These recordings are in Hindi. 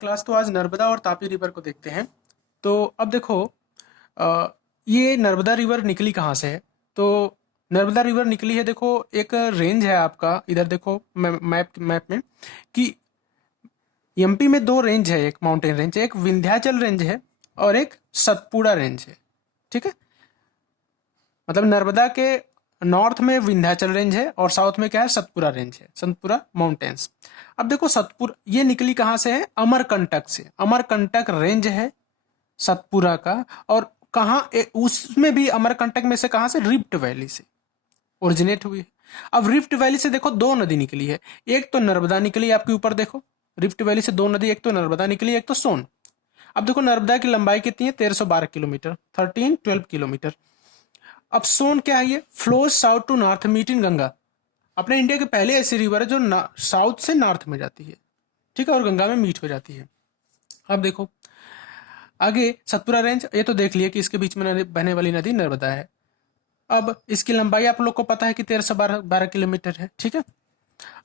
क्लास। तो आज नर्मदा और तापी रिवर को देखते हैं। तो अब देखो, ये नर्मदा रिवर निकली कहाँ से है? तो नर्मदा रिवर निकली है, देखो एक रेंज है आपका, इधर देखो मैप में कि एमपी में दो रेंज है, एक माउंटेन रेंज है, एक विंध्याचल रेंज है और एक सतपुड़ा रेंज है। ठीक है, मतलब नर्मदा के नॉर्थ में विंध्याचल रेंज है और साउथ में क्या है, सतपुरा रेंज है, सतपुरा माउंटेन्स। अब देखो सतपुर ये निकली कहाँ से है? अमरकंटक से। अमरकंटक रेंज है सतपुरा का। और कहाँ उसमें भी अमरकंटक में से कहाँ से? रिफ्ट वैली से ओरिजिनेट हुई है। अब रिफ्ट वैली से देखो दो नदी निकली है, एक तो नर्मदा निकली आपके ऊपर देखो, रिफ्ट वैली से दो नदी, एक तो नर्मदा निकली, एक तो सोन। अब देखो नर्मदा की लंबाई कितनी है? 1312 किलोमीटर, 1312 किलोमीटर। अब सोन क्या है? ये flows south to north meet in Ganga. अपने इंडिया की पहली ऐसी रिवर है जो साउथ से नॉर्थ में जाती है, ठीक है, और गंगा में मीट हो जाती है। अब देखो आगे सतपुरा रेंज, ये तो देख लिया कि इसके बीच में बहने वाली नदी नर्मदा है। अब इसकी लंबाई आप लोग को पता है कि 1312 किलोमीटर है, ठीक है।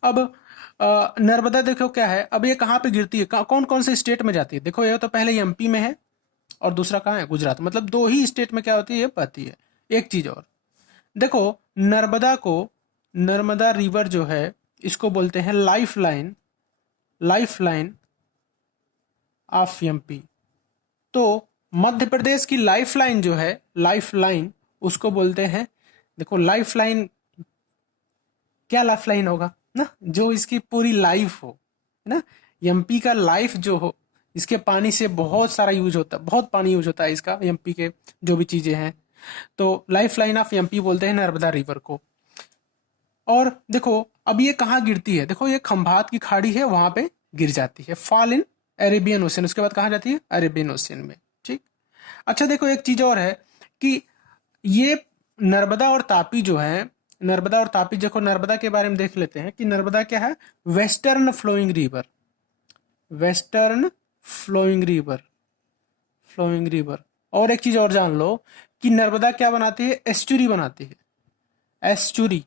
अब नर्मदा देखो क्या है, अब ये कहाँ पे गिरती है, कौन कौन से स्टेट में जाती है? देखो ये तो पहले एमपी में है और दूसरा कहाँ है? गुजरात। मतलब दो ही स्टेट में क्या होती है, ये बहती है। एक चीज और देखो, नर्मदा को, नर्मदा रिवर जो है इसको बोलते हैं life line, life line of MP. तो मध्य प्रदेश की लाइफ लाइन जो है, लाइफ लाइन उसको बोलते हैं, देखो लाइफ लाइन, क्या लाइफ लाइन होगा ना, जो इसकी पूरी लाइफ हो, है ना। एमपी का लाइफ जो हो, इसके पानी से बहुत सारा यूज होता है, बहुत पानी यूज होता है इसका, एमपी के जो भी चीजें हैं। तो लाइफ लाइन ऑफ एमपी बोलते हैं नर्मदा रिवर को। और देखो अब ये कहाँ गिरती है? देखो ये खंभात की खाड़ी है, वहां पे गिर जाती है, फॉल इन अरेबियन ओशियन। उसके बाद कहाँ जाती है? अरेबियन ओशियन में। ठीक। अच्छा देखो एक चीज और है कि ये नर्मदा और तापी जो है, नर्मदा और तापी, देखो नर्मदा के बारे में देख लेते हैं कि नर्मदा क्या है? Western flowing river, western flowing river, flowing river. और एक चीज और जान लो कि नर्मदा क्या बनाती है? एस्चुरी बनाती है, एस्चुरी,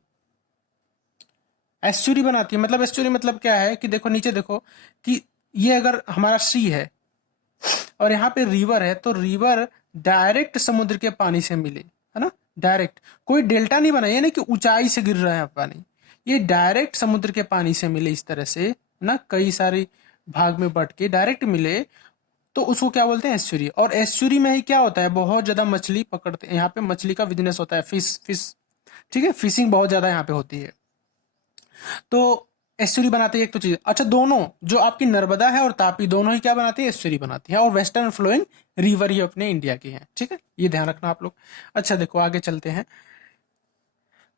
एस्चुरी बनाती है। मतलब एस्चुरी मतलब क्या है कि देखो नीचे देखो कि ये अगर हमारा सी है और यहाँ पे रिवर है, तो रिवर डायरेक्ट समुद्र के पानी से मिले, है ना, डायरेक्ट। कोई डेल्टा नहीं बना, ये नहीं कि ऊंचाई से गिर रहा है पानी, ये डायरेक्ट समुद्र के पानी से मिले इस तरह से, ना, कई सारे भाग में बट के डायरेक्ट मिले, तो उसको क्या बोलते हैं? एस्चुरी। और एस्चुरी में ही क्या होता है? बहुत ज्यादा मछली पकड़ते हैं, यहाँ पे मछली का बिजनेस होता है, फिश फिश, ठीक है, फिशिंग बहुत ज्यादा यहाँ पे होती है। तो एस्चुरी बनाती है एक तो चीज। अच्छा दोनों जो आपकी नर्मदा है और तापी, दोनों ही क्या बनाती है? एस्चुरी बनाती है। और वेस्टर्न फ्लोइंग रिवर ही अपने इंडिया की है, ठीक है, ये ध्यान रखना आप लोग। अच्छा देखो आगे चलते हैं।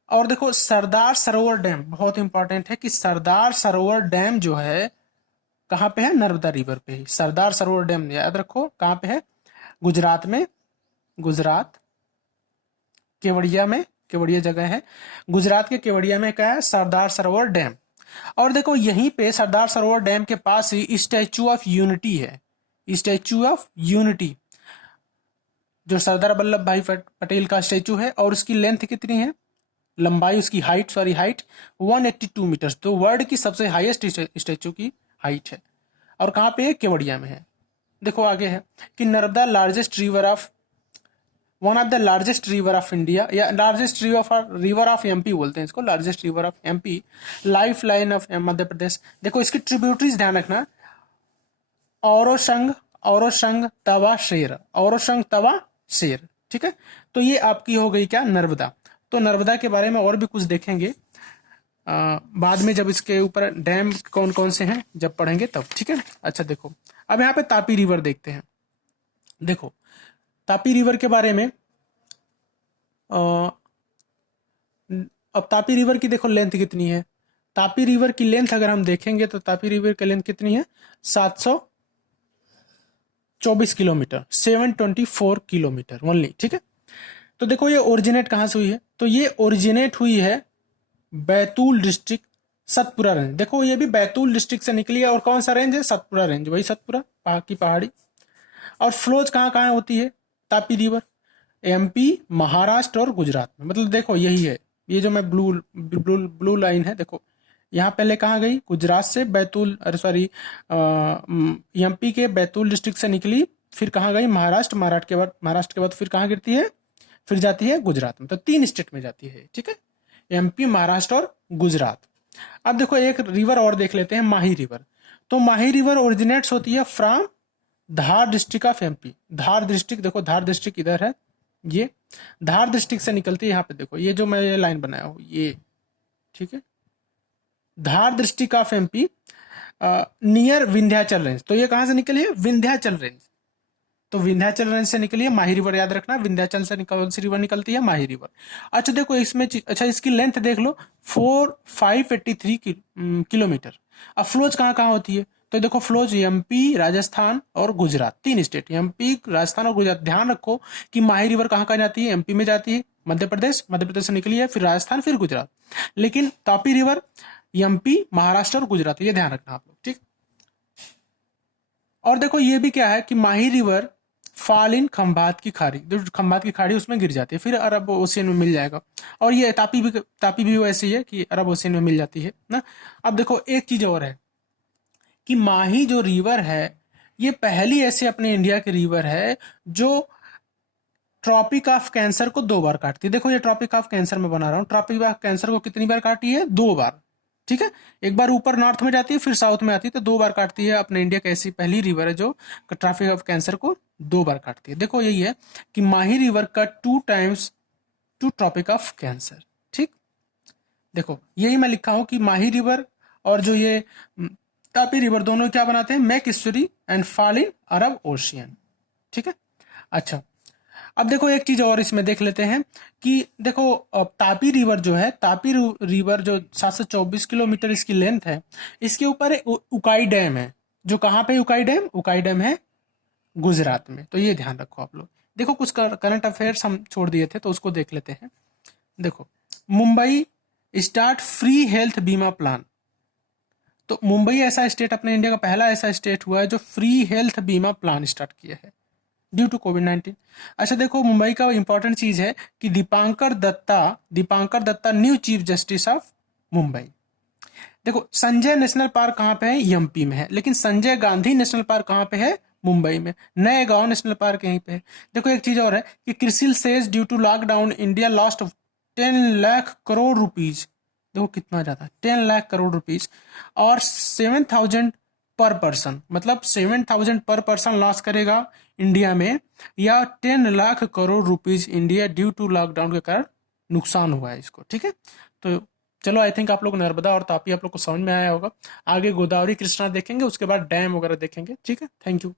और देखो सरदार सरोवर डैम बहुत इंपॉर्टेंट है कि सरदार सरोवर डैम जो है कहाँ पे है? नर्मदा रिवर पे ही। सरदार सरोवर डैम याद रखो कहाँ पे है? गुजरात में, गुजरात केवड़िया में, केवड़िया जगह है, गुजरात के केवड़िया में क्या है? सरदार सरोवर डैम। और देखो यहीं पे सरदार सरोवर डैम के पास ही स्टैचू ऑफ यूनिटी है, स्टैचू ऑफ यूनिटी, जो सरदार वल्लभ भाई पटेल का स्टैचू है। और उसकी लेंथ कितनी है? लंबाई, उसकी हाइट, सॉरी हाइट 182 मीटर, तो वर्ल्ड की सबसे हाईएस्ट स्टैचू की हाइट है। और कहाँ पे है? केवड़िया में है। देखो आगे है कि Narmada largest river of, one of the largest river of India, या लार्जेस्ट रिवर ऑफ एमपी बोलते हैं इसको, largest river of MP, life line of Madhya Pradesh. देखो इसकी ट्रिब्यूटरीज ध्यान रखना, औरोसंग, औरोसंग तवा शेर, औरोसंग तवा शेर, ठीक है। तो ये आपकी हो गई क्या? नर्मदा। तो नर्मदा के बारे में और भी कुछ देखेंगे बाद में, जब इसके ऊपर डैम कौन कौन से हैं जब पढ़ेंगे तब, ठीक है। अच्छा देखो अब यहाँ पे तापी रिवर देखते हैं। देखो तापी रिवर के बारे में, अब तापी रिवर की देखो लेंथ कितनी है। तापी रिवर की लेंथ अगर हम देखेंगे तो तापी रिवर की लेंथ कितनी है? 724 किलोमीटर, 724 किलोमीटर ओनली, ठीक है। तो देखो ये ओरिजिनेट कहाँ से हुई है? तो ये ओरिजिनेट हुई है बैतूल डिस्ट्रिक्ट, सतपुरा रेंज। देखो ये भी बैतूल डिस्ट्रिक्ट से निकली है। और कौन सा रेंज है? सतपुरा रेंज, वही सतपुरा की पहाड़ी। और फ्लोज कहाँ कहाँ होती है तापी रिवर? एमपी, महाराष्ट्र और गुजरात में। मतलब देखो यही है, ये जो मैं ब्लू ब्लू ब्लू लाइन है देखो, यहाँ पहले कहाँ गई, गुजरात से बैतूल, अरे सॉरी, एमपी के बैतूल डिस्ट्रिक्ट से निकली, फिर कहाँ गई, महाराष्ट्र, महाराष्ट्र के बाद फिर कहाँ गिरती है, फिर जाती है गुजरात में। तो 3 स्टेट में जाती है, ठीक है, एमपी, महाराष्ट्र और गुजरात। अब देखो एक रिवर और देख लेते हैं, माही रिवर। तो माही रिवर ओरिजिनेट्स होती है from Dhar district of MP. Dhar district, देखो धार डिस्ट्रिक्ट इधर है, ये धार डिस्ट्रिक्ट से निकलती है, यहाँ पे देखो ये जो मैं ये लाइन बनाया हूँ ये, ठीक है, Dhar district of MP near Vindhyachal range. तो ये कहां से निकली है, विंध्याचल रेंज। तो विंध्याचल रेंज से निकली है माही रिवर, याद रखना, विंध्याचल से कौन सी रिवर निकलती है, माही रिवर। अच्छा देखो इसमें, अच्छा इसकी लेंथ देख लो, 583 किलोमीटर। अब फ्लोज कहाँ कहाँ होती है, तो देखो फ्लोज एमपी, राजस्थान और गुजरात, 3 स्टेट, एमपी, राजस्थान और गुजरात। ध्यान रखो कि माही रिवर कहाँ कहाँ जाती है, एमपी में जाती है, मध्य प्रदेश से निकली है, फिर राजस्थान, फिर गुजरात। लेकिन तापी रिवर एमपी, महाराष्ट्र और गुजरात, ये ध्यान रखना आप लोग, ठीक। और देखो ये भी क्या है कि Mahi river fall in Khambhat की खाड़ी, जो खंभात की खाड़ी उसमें गिर जाती है, फिर अरब ओशियन में मिल जाएगा। और ये तापी भी वैसी है कि अरब ओशियन में मिल जाती है ना। अब देखो एक चीज और है कि माही जो रिवर है, ये पहली ऐसे अपने इंडिया की रिवर है जो ट्रॉपिक ऑफ कैंसर को 2 बार काटती है। देखो ये ट्रॉपिक ऑफ कैंसर में बना रहा हूँ, ट्रॉपिक ऑफ कैंसर को कितनी बार काटी है, 2 बार, ठीक है। एक बार ऊपर नॉर्थ में जाती है, फिर साउथ में आती है, तो 2 बार काटती है। अपने इंडिया की ऐसी पहली रिवर है जो ट्रॉपिक ऑफ कैंसर को 2 बार काटती है। देखो यही है कि Mahi river cut 2 times to tropic of cancer, ठीक। देखो यही मैं लिखा हूं कि माही रिवर और जो ये तापी रिवर दोनों क्या बनाते हैं, make history and fall in Arab ocean, ठीक है। अच्छा अब देखो एक चीज और इसमें देख लेते हैं कि देखो तापी रिवर जो है, तापी रिवर जो 724 किलोमीटर इसकी लेंथ है, इसके ऊपर एक उकाई डैम है। जो कहाँ पे उकाई डैम, उकाई डैम है गुजरात में। तो ये ध्यान रखो आप लोग। देखो कुछ करंट अफेयर्स हम छोड़ दिए थे तो उसको देख लेते हैं। देखो मुंबई स्टार्ट फ्री हेल्थ बीमा प्लान। तो मुंबई ऐसा स्टेट, अपने इंडिया का पहला ऐसा स्टेट हुआ है जो फ्री हेल्थ बीमा प्लान स्टार्ट किया है ड्यू टू कोविड-19। अच्छा देखो मुंबई का इंपॉर्टेंट चीज है कि Dipankar Datta new chief justice of Mumbai. देखो संजय नेशनल पार्क कहाँ पे है, एमपी में है, लेकिन संजय गांधी नेशनल पार्क कहाँ पे है, मुंबई में। नए गांव नेशनल पार्क यहीं पे है। देखो एक चीज और है कि CRISIL says due to lockdown India lost 10 lakh crore rupees. देखो कितना ज्यादा, 10 लाख करोड़ रुपीज। और 7,000 पर पर्सन, मतलब 7,000 पर पर्सन लॉस करेगा इंडिया में, या 10 lakh crore rupees India due to lockdown के कारण नुकसान हुआ है इसको, ठीक है। तो चलो आई थिंक आप लोग नर्मदा और तापी आप लोग को समझ में आया होगा। आगे गोदावरी कृष्णा देखेंगे, उसके बाद डैम वगैरह देखेंगे, ठीक है। Thank you.